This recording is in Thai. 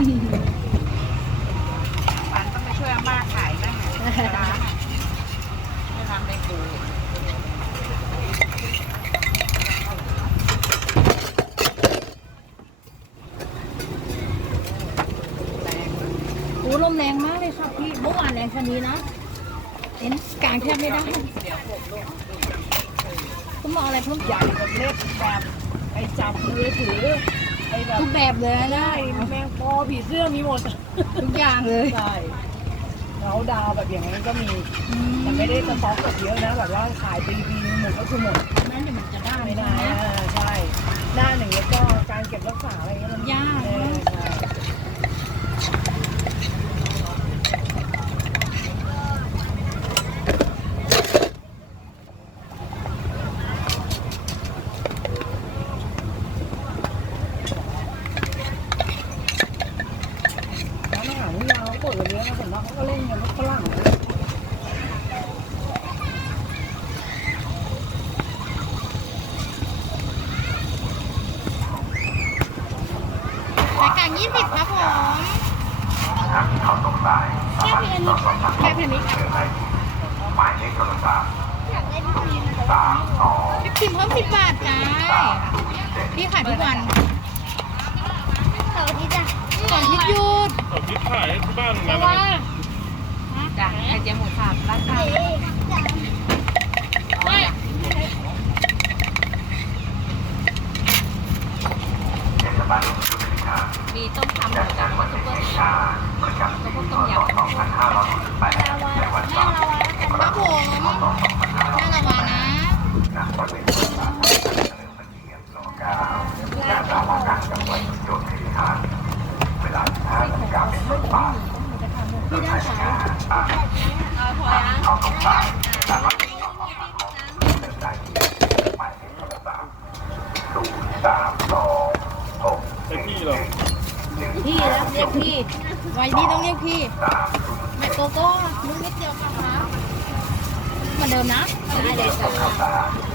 ปันต้องไปช่วยอาม่าขายบ้างร้านจะทำในปูโอ้ลมแรงมากเลยค่บพี่เมื่อวานแรงคันนี้นะเห็นกลางแทบไม่ได้คุณหมออะไรเพิ่มใหญ่แบบเล็กแบบไปจับมือถือ ไอ้แบบทุกแบบเลยนะได้แมงปอผีเสื้อมีหมดทุกอย่างเลยใช่เขาดาวแบบอย่างนั้นก็มีอืแต่ไม่ได้สต็อกแบบเยอะนะแบบว่าขายปีปีนึงหมดก็คือหมดนั่นเดี๋ยวมันจะได้ไม่ไม่ได้ได้นะอ่าใช่หน้าหนึ่งแล้วก็การเก็บรักษาอะไรเงี้ยมันยาก เออใช่ ร้านอาหารที่เราเปิดเยอะนะ ส่วนมากเขาก็เล่นกันฝรั่งรายการยี่สิบครับผมแค่เพียงแค่เพียงนี้อยากได้พี่พีนพี่พิมเพิ่มสิบบาทจ้าพี่ขายทุกวันเสาร์อาทิตย์จ้ะก่อนที่หยุดเอาพริกขายที่ บ้านเพนะราะว่าจ้ะไข่เจียวหมูสับราดข้าวไม่มีต้มขาหมูกับซุปเปอร์ซุปเปอร์ต้มยำครับผมแม่ละวานะพี่ได้ขายเอาพอยังไอ้พี่เหรอพี่แล้วเรียกพี่วัยนี้ต้องเรียกพี่แม่โกโก้ลูกนิดเดียวค่ะเหมือนเดิมนะได้เลยจ้ะ